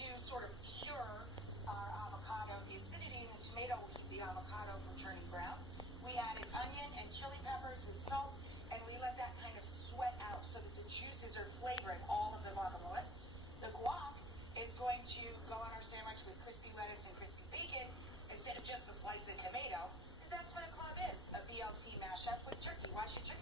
to sort of cure our avocado, the acidity in the tomato will keep the avocado from turning brown. We added onion and chili peppers with salt, and we let that kind of sweat out so that the juices are flavoring all of the guacamole. The guac is going to go on our sandwich with crispy lettuce and crispy bacon instead of just a slice of tomato, because that's what a club is, a BLT mashup with turkey. Why should turkey